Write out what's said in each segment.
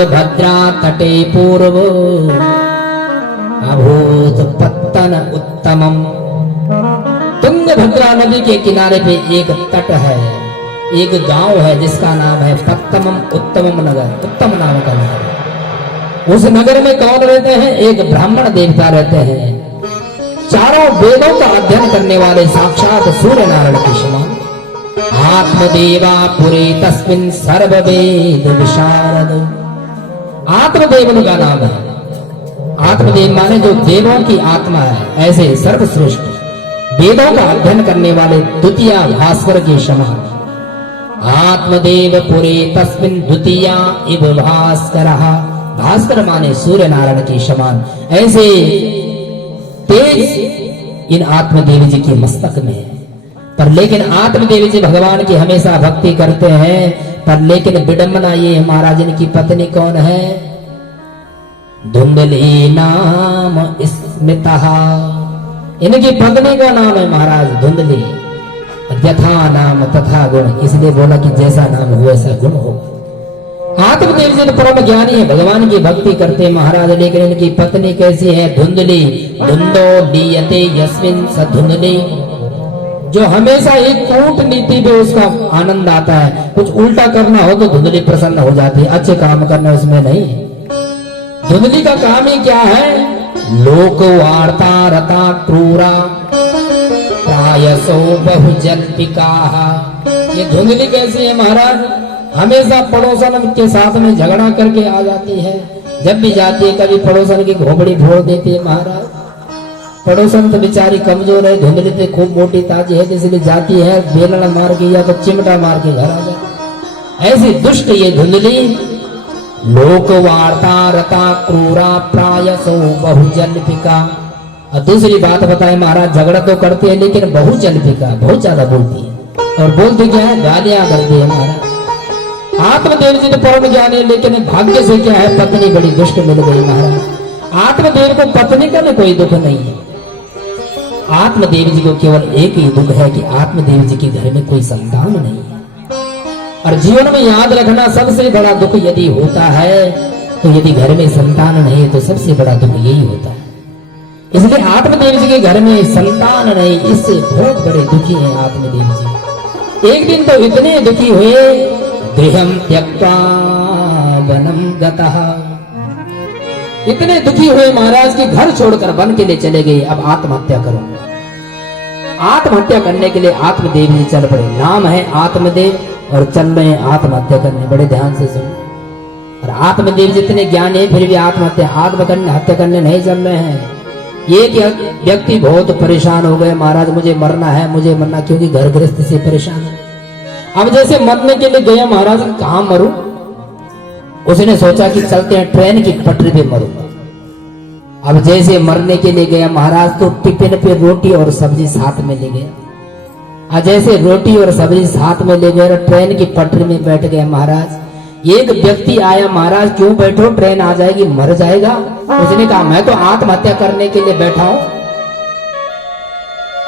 भद्रा तटे पूर्व अभूत पत्तन उत्तमम। तुंगभद्रा नदी के किनारे पे एक तट है, एक गांव है जिसका नाम है पत्तमम, उत्तमम नगर, उत्तम नाम का नगर। उस नगर में कौन रहते हैं? एक ब्राह्मण देवता रहते हैं, चारों वेदों का अध्ययन करने वाले साक्षात सूर्य नारायण के समान। आत्मदेवा पुरे तस्मिन् सर्ववेद विशारद। आत्मदेव उनका नाम है। आत्मदेव माने जो देवों की आत्मा है, ऐसे सर्वश्रेष्ठ वेदों का अध्ययन करने वाले द्वितीय भास्कर के समान। आत्मदेव पुरे तस्मिन् द्वितीया इव भास्करः। भास्कर माने सूर्य नारायण के समान। ऐसे तेज इन आत्मदेव जी के मस्तक में है। पर लेकिन आत्मदेव जी भगवान की हमेशा भक्ति करते हैं, पर लेकिन विडंबना ये महाराज इनकी पत्नी कौन है? धुंधली नाम स्मिता। इनकी पत्नी का नाम है महाराज धुंधली। यथा नाम तथा गुण, इसलिए बोला कि जैसा नाम हो वैसा गुण हो। आत्मदेव जी तो परम ज्ञानी है, भगवान की भक्ति करते महाराज, लेकिन इनकी पत्नी कैसी है? धुंधली। धुंधो लीयते यस्मिन् स धुंधली। जो हमेशा एक कूटनीति पे उसका आनंद आता है, कुछ उल्टा करना हो तो धुंधली प्रसन्न हो जाती है, अच्छे काम करना उसमें नहीं। धुंधली का काम ही क्या है? लोक वार्ता रता क्रूरा प्रायसो बहुजल्पिका। ये धुंधली कैसी है महाराज? हमेशा पड़ोसन के साथ में झगड़ा करके आ जाती है। जब भी जाती है कभी पड़ोसन की घोपड़ी फोड़ देती है महाराज। पड़ोसन तो बेचारी कमजोर है, धुंधली तो खूब मोटी ताजी है, इसलिए जाती है बेलना मार के या तो चिमटा मार के घर आ जाए। ऐसी दुष्ट ये धुंधली। लोक वार्ता रता क्रूरा प्रायसो बहुजल्पिका। और दूसरी बात बताए महाराज, झगड़ा तो करती है लेकिन बहुजल्पिका, बहुत ज्यादा बोलती है। और बोलती क्या है? गालियां करती है महाराज। आत्मदेव जी तो परम ज्ञानी है, लेकिन भाग्य से क्या है? पत्नी बड़ी दुष्ट मिल गई महाराज। आत्मदेव को पत्नी का भी कोई दुख नहीं है। आत्मदेव जी को केवल एक ही दुख है कि आत्मदेव जी के घर में कोई संतान नहीं है। और जीवन में याद रखना, सबसे बड़ा दुख यदि होता है तो यदि घर में संतान नहीं है तो सबसे बड़ा दुख यही होता है। इसलिए आत्मदेव जी के घर में संतान नहीं, इससे बहुत बड़े दुखी हैं आत्मदेव जी। एक दिन तो इतने दुखी हुए, गृहं त्यक्त्वा वनं गतः। इतने दुखी हुए महाराज कि घर छोड़कर वन के लिए चले गए। अब आत्महत्या करो। आत्महत्या करने के लिए आत्मदेव जी चल पड़े। नाम है आत्मदेव और चल रहे हैं आत्महत्या करने। बड़े ध्यान से सुनो। और आत्मदेव जितने ज्ञानी है फिर भी आत्महत्या करने नहीं चल रहे हैं। एक व्यक्ति बहुत परेशान हो गए, महाराज मुझे मरना है, मुझे मरना, क्योंकि घर गृहस्थ से परेशान है। अब जैसे मरने के लिए गया महाराज, कहां मरूं? उसने सोचा कि चलते हैं ट्रेन की पटरी पे मरूंगा। अब जैसे मरने के लिए गया महाराज तो टिफिन पे रोटी और सब्जी साथ में ले गया। जैसे रोटी और सब्जी साथ में ले गए, ट्रेन की पटरी में बैठ गया महाराज। एक व्यक्ति आया, महाराज क्यों बैठो, ट्रेन आ जाएगी, मर जाएगा। उसने कहा मैं तो आत्महत्या करने के लिए बैठा हूं।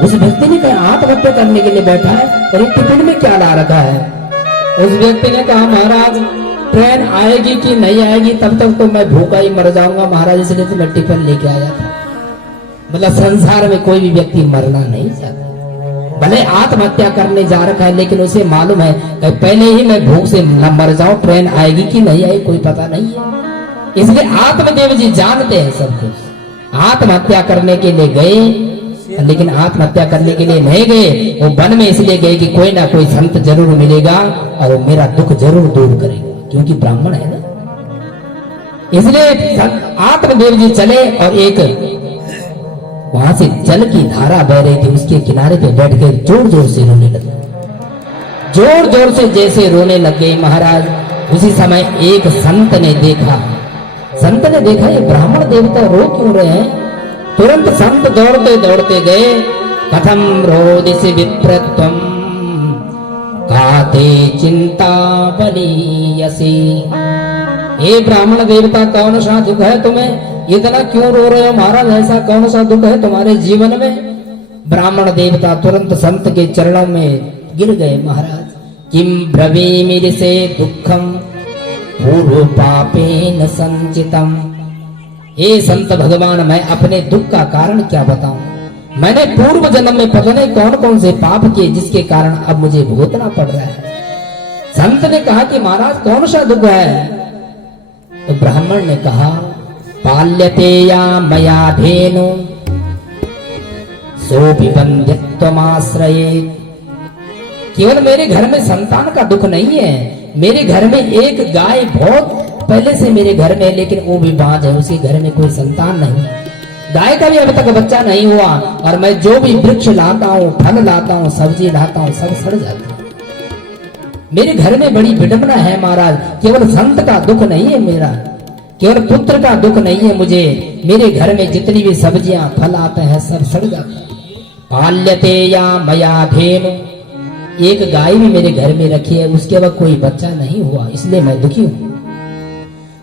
उस व्यक्ति ने कहा आत्महत्या करने के लिए बैठा है, अरे टिफिन में क्या ला रखा है? उस व्यक्ति ने कहा महाराज ट्रेन आएगी कि नहीं आएगी तब तक तो मैं भूखा ही मर जाऊंगा महाराज, इसलिए तो मैं टिफिन लेके आया था। मतलब संसार में कोई भी व्यक्ति मरना नहीं चाहता। भले आत्महत्या करने जा रखा है लेकिन उसे मालूम है कि पहले ही मैं भूख से न मर जाऊं, ट्रेन आएगी कि नहीं आएगी कोई पता नहीं है। इसलिए आत्मदेव जी जानते हैं सब कुछ। आत्महत्या करने के लिए गए, लेकिन आत्महत्या करने के लिए नहीं गए, वो वन में इसलिए गए कि कोई ना कोई संत जरूर मिलेगा और वो मेरा दुख जरूर दूर करेगा, क्योंकि ब्राह्मण है ना। इसलिए आत्मदेव जी चले और एक वहां से जल की धारा बह रही थी, उसके किनारे पे बैठ के जोर जोर से रोने लगे। जोर जोर से जैसे रोने लग गए महाराज, उसी समय एक संत ने देखा। संत ने देखा ये ब्राह्मण देवता रो क्यों रहे हैं। तुरंत संत दौड़ते दौड़ते गए। कथम रोदिसि विप्रत्वम काते चिंता बलीयसी। हे ब्राह्मण देवता कौन सा दुख है तुम्हें, इतना क्यों रो रहे हो महाराज, ऐसा कौन सा दुख है तुम्हारे जीवन में? ब्राह्मण देवता तुरंत संत के चरणों में गिर गए महाराज। किम ब्रवीमिरिसे दुखम पूर्व पापे न संचितम। हे संत भगवान, मैं अपने दुख का कारण क्या बताऊं? मैंने पूर्व जन्म में पता नहीं कौन कौन से पाप किए जिसके कारण अब मुझे भुगतना पड़ रहा है। संत ने कहा कि महाराज कौन सा दुख है? तो ब्राह्मण ने कहा, पाल्यते या मया धेनु सोपि बंध्यत्वमाश्रये। केवल मेरे घर में संतान का दुख नहीं है, मेरे घर में एक गाय बहुत पहले से मेरे घर में, लेकिन वो भी बांझ है, उसके घर में कोई संतान नहीं, गाय का भी अब तक बच्चा नहीं हुआ। और मैं जो भी वृक्ष लाता हूँ, फल लाता हूँ, सब्जी लाता हूँ, सब सड़ जाता है। मेरे घर में बड़ी विडंबना है महाराज। केवल संत का दुख नहीं है मेरा, केवल पुत्र का दुख नहीं है मुझे, मेरे घर में जितनी भी सब्जियां फल आते हैं सब सड़ जाते हैं। पाल्यते या मया धेनु, एक गाय भी मेरे घर में रखी है, उसके बाद कोई बच्चा नहीं हुआ, इसलिए मैं दुखी हूं।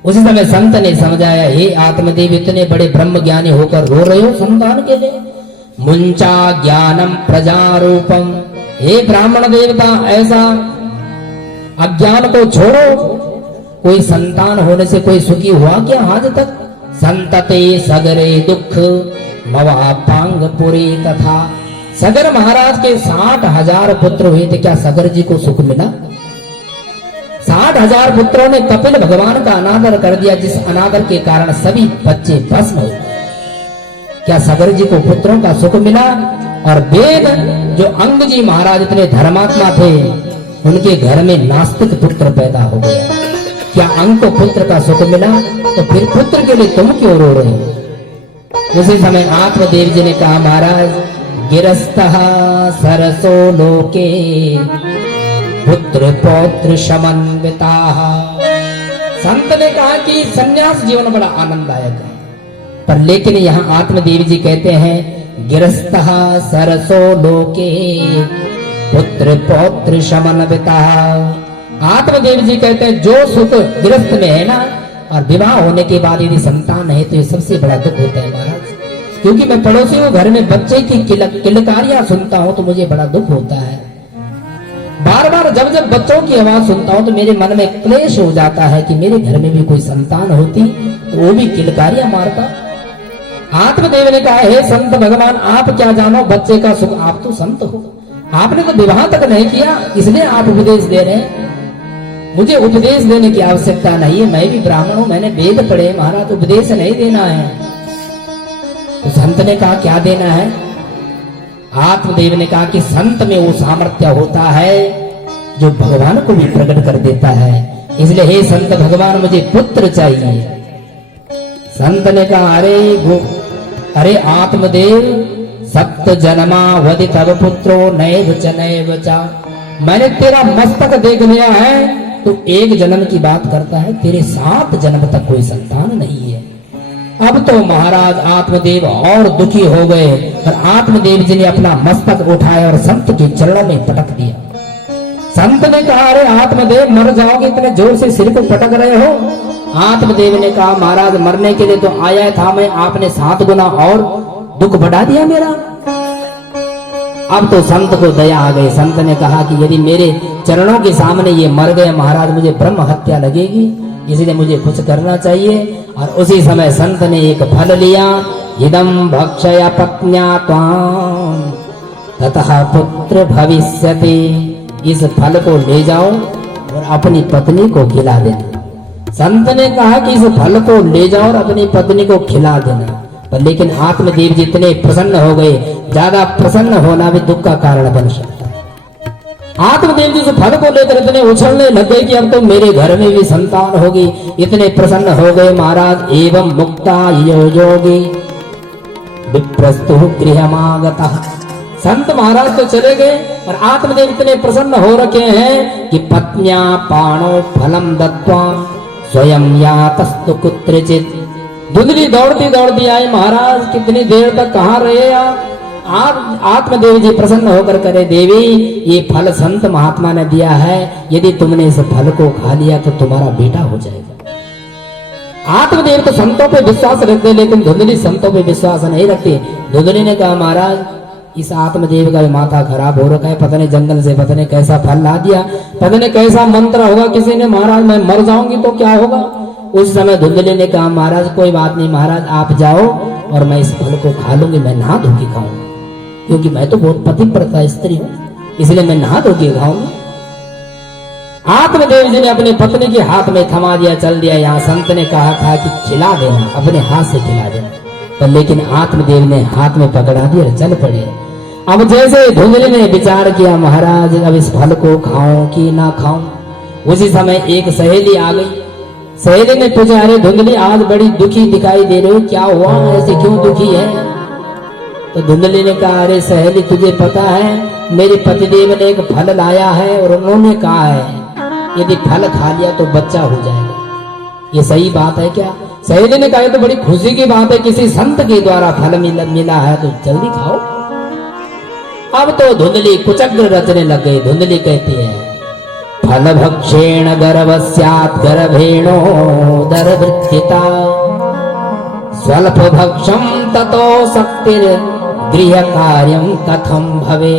उसी समय संत ने समझाया, हे आत्मदेव, इतने बड़े ब्रह्म ज्ञानी होकर रो रहे हो संतान के लिए? मुंचा ज्ञानम प्रजारूपम। हे ब्राह्मण देवता, ऐसा अज्ञान को छोड़ो। कोई संतान होने से कोई सुखी हुआ क्या आज तक? संतते सगरे दुख मवापांग पुरी तथा। सगर महाराज के 60,000 पुत्र हुए थे, क्या सगर जी को सुख मिला? 60,000 पुत्रों ने कपिल भगवान का अनादर कर दिया, जिस अनादर के कारण सभी बच्चे भस्म हो गए। क्या सगर जी को पुत्रों का सुख मिला? और वेद जो अंग जी महाराज इतने धर्मात्मा थे, उनके घर में नास्तिक पुत्र पैदा हो गया। क्या अंग को पुत्र का सुख मिला? तो फिर पुत्र के लिए तुम क्यों रो रहे हो? उसी समय आत्मदेव जी ने कहा, महाराज गिरस्तः सरसो लोके पुत्र पौत्र समन्विताः। संत ने कहा कि सन्यास जीवन बड़ा आनंददायक है, पर लेकिन यहाँ आत्मदेव जी कहते हैं गिरस्तः सरसो लोके पुत्र पौत्र समन्विताः। आत्मदेव जी कहते हैं जो सुख गृहस्थ में है ना, और विवाह होने के बाद यदि संतान है तो ये सबसे बड़ा दुख होता है महाराज। क्योंकि मैं पड़ोसी को घर में बच्चे की किलकारियां सुनता हूं तो मुझे बड़ा दुख होता है। बार बार जब जब बच्चों की आवाज सुनता हूं तो मेरे मन में क्लेश हो जाता है कि मेरे घर में भी कोई संतान होती तो वो भी किलकारियां मारता। आत्मदेव ने कहा, हे संत भगवान, आप क्या जानो बच्चे का सुख? आप तो संत हो, आपने तो विवाह तक नहीं किया, इसलिए आप उपदेश दे रहे हैं। मुझे उपदेश देने की आवश्यकता नहीं है, मैं भी ब्राह्मण हूं, मैंने वेद पढ़े महाराज, उपदेश नहीं देना है। तो संत ने कहा क्या देना है? आत्मदेव ने कहा कि संत में वो सामर्थ्य होता है जो भगवान को भी प्रकट कर देता है, इसलिए हे संत भगवान मुझे पुत्र चाहिए। संत ने कहा, अरे आत्मदेव, सप्त जन्मा वदि तव पुत्रो नैव च नैव च। मैंने तेरा मस्तक देख लिया है, तो एक जन्म की बात करता है, तेरे 7 जन्म तक कोई संतान नहीं है। अब तो महाराज आत्मदेव और दुखी हो गए और आत्मदेव जी ने अपना मस्तक उठाया और संत के चरणों में पटक दिया। संत ने कहा, अरे आत्मदेव मर जाओगे, इतने जोर से सिर को पटक रहे हो? आत्मदेव ने कहा, महाराज मरने के लिए तो आया था मैं, आपने 7 गुना और दुख बढ़ा दिया मेरा। अब तो संत को दया आ गई। संत ने कहा कि यदि मेरे चरणों के सामने ये मर गए महाराज, मुझे ब्रह्म हत्या लगेगी, इसलिए मुझे कुछ करना चाहिए। और उसी समय संत ने एक फल लिया, इदं भक्षय पत्न्या त्वां ततः पुत्र भविष्यति। इस फल को ले जाओ और अपनी पत्नी को खिला देना। संत ने कहा कि इस फल को ले जाओ और अपनी पत्नी को खिला देना, पर लेकिन आत्मदेव जी इतने प्रसन्न हो गए, ज्यादा प्रसन्न होना भी दुख का कारण बन सकता है। आत्मदेव जी से फल को लेकर इतने उछलने लग गए कि अब तो मेरे घर में भी संतान होगी, इतने प्रसन्न हो गए महाराज। एवं मुक्ता यो योगी विप्रस्तु गृहमागतः। संत महाराज तो चले गए और आत्मदेव इतने प्रसन्न हो रखे हैं कि पत्न्या पाणो फलम दत्वा स्वयं यातस्तु कुत्रचित्। धुंधली दौड़ती दौड़ती आई महाराज, कितनी देर तक कहाँ रहे आप? आत्मदेव जी प्रसन्न होकर करे, देवी ये फल संत महात्मा ने दिया है, यदि तुमने इस फल को खा लिया तो तुम्हारा बेटा हो जाएगा। आत्मदेव तो संतों पे विश्वास रखते, लेकिन धुंधली संतों पे विश्वास नहीं रखती। धुंधली ने कहा, महाराज इस आत्मदेव का भी माथा खराब हो रखा है, पता नहीं जंगल से पता नहीं कैसा फल ला दिया, पता नहीं कैसा मंत्र होगा किसी ने, महाराज मैं मर जाऊंगी तो क्या होगा? उस समय धुंधली ने कहा महाराज कोई बात नहीं महाराज, आप जाओ और मैं इस फल को खा लूंगी, मैं नहा धो के खाऊंगी, क्योंकि मैं तो बहुत पतिव्रता स्त्री हूं, इसलिए मैं नहा धो के खाऊंगी। आत्मदेव जी ने अपनी पत्नी के हाथ में थमा दिया, चल दिया। यहाँ संत ने कहा था कि खिला देना, अपने हाथ से खिला देना, पर लेकिन आत्मदेव ने हाथ में पकड़ा दिया और चल पड़े। अब जैसे धुंधली ने विचार किया महाराज अब इस फल को खाऊं कि ना खाऊं, उसी समय एक सहेली आ गई। सहेली ने पूछा अरे धुंधली आज बड़ी दुखी दिखाई दे रही हो, क्या हुआ, ऐसे क्यों दुखी है? तो धुंधली ने कहा अरे सहेली तुझे पता है मेरे पतिदेव ने एक फल लाया है और उन्होंने कहा है यदि फल खा लिया तो बच्चा हो जाएगा, ये सही बात है क्या? सहेली ने कहा तो बड़ी खुशी की बात है, किसी संत के द्वारा फल मिला है तो जल्दी खाओ। अब तो धुंधली कुचक्र रचने लग गई। धुंधली कहती है फल भक्षेण गर्भस्यात् गर्भेणोदर वृत्तिता स्वल्प भक्षम ततो शक्तिर गृह कार्यम कथम भवे।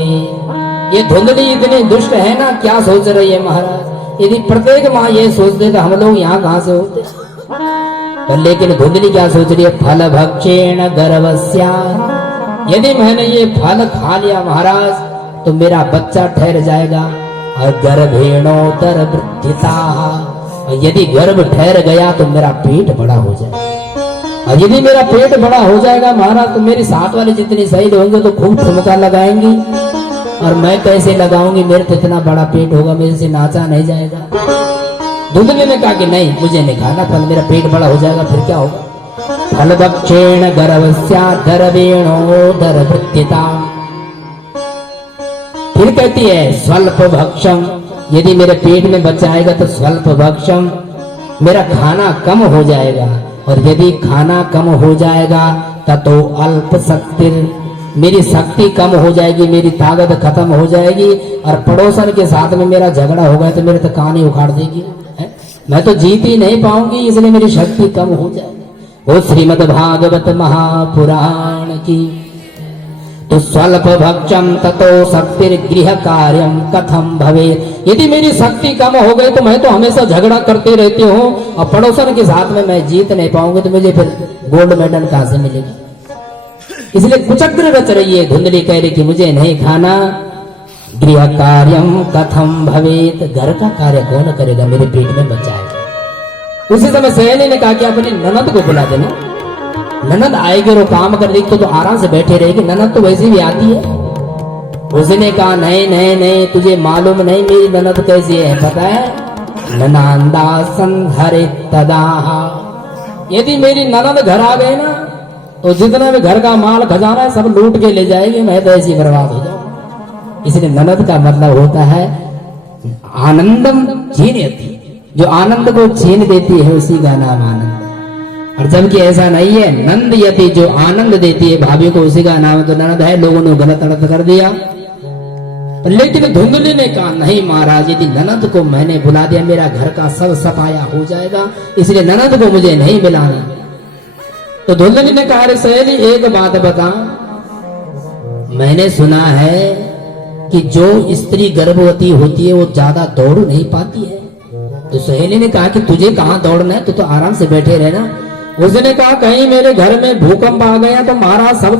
ये धुंधली इतनी दुष्ट है ना, क्या सोच रही है महाराज? यदि प्रत्येक माँ ये सोचते तो हम लोग यहाँ कहाँ से होते? पर लेकिन धुंधली क्या सोच रही है? फल भक्षेण गर्भस्यात्, यदि मैंने ये फल खा लिया महाराज तो मेरा बच्चा ठहर जाएगा, और गर्भेणोदर वृद्धिता, और यदि गर्भ ठहर गया तो मेरा पेट बड़ा हो जाएगा, और यदि मेरा पेट बड़ा हो जाएगा महाराज तो मेरी साथ वाले जितनी सही होंगे तो खूब ठुमका लगाएंगी, और मैं कैसे लगाऊंगी, मेरे तो इतना बड़ा पेट होगा मेरे से नाचा नहीं जाएगा। धुंधली ने कहा कि नहीं मुझे नहीं खाना फल, मेरा पेट बड़ा हो जाएगा फिर क्या होगा? फल भक्षेण गर्भस्यात् गर्भेणोदर वृत्तिता। फिर कहती है स्वल्प भक्षम, यदि मेरे पेट में बच्चा आएगा तो स्वल्प भक्षम, मेरा खाना कम हो जाएगा, और यदि खाना कम हो जाएगा ततो अल्प शक्ति, मेरी शक्ति कम हो जाएगी, मेरी ताकत खत्म हो जाएगी, और पड़ोसन के साथ में मेरा झगड़ा होगा तो मेरे तो कान ही उखाड़ देगी, मैं तो जीत ही नहीं पाऊंगी, इसलिए मेरी शक्ति कम हो जाएगी। वो श्रीमद् भागवत महापुराण की। तो स्वल्प भक्षम ततो शक्तिर गृह कार्यम कथम भवे। यदि मेरी शक्ति कम हो गई तो मैं तो हमेशा झगड़ा करते रहती हूँ, और पड़ोसन के साथ में मैं जीत नहीं पाऊंगी तो मुझे फिर गोल्ड मेडल कहाँ से मिलेगी? इसलिए कुचक्र रच रही है। धुंधली कह रही कि मुझे नहीं खाना। गृह कार्यम कथम भवेत, घर का कार्य कौन करेगा, मेरे पेट में बच्चा है। उसी समय सहेली ने कहा कि अपनी ननद को बुला देना, ननद आएगी और काम कर देगी तो आराम से बैठे रहेगी, ननद तो वैसे भी आती है। उसने कहा नहीं नहीं नहीं, तुझे मालूम नहीं मेरी ननद कैसी है, पता है? ननांदा संहरित तदाहा, यदि मेरी ननद घर आ गए ना तो जितना भी घर का माल खजाना है सब लूट के ले जाएगी, मैं तो ऐसी बर्बाद हो जाऊं। इसलिए ननद का मतलब होता है आनंदम छीनयति, जो आनंद को छीन देती है उसी का नाम आनंद। और जबकि ऐसा नहीं है, नंद यति जो आनंद देती है भाभी को उसी का नाम तो ननद है। लोगों ने गलत अर्थ कर दिया। लेकिन धुंधली ने कहा नहीं महाराज, यदि ननद को मैंने बुला दिया मेरा घर का सब सफाया हो जाएगा, इसलिए ननद को मुझे नहीं मिलाना। तो धुंधली ने कहा सहेली एक बात बता, मैंने सुना है कि जो स्त्री गर्भवती होती है वो ज्यादा दौड़ नहीं पाती है। तो सहेली ने कहा कि तुझे कहाँ दौड़ना है, तू तो आराम से बैठे रहना। उसने कहा कहीं मेरे घर में भूकंप आ गया तो महाराज सब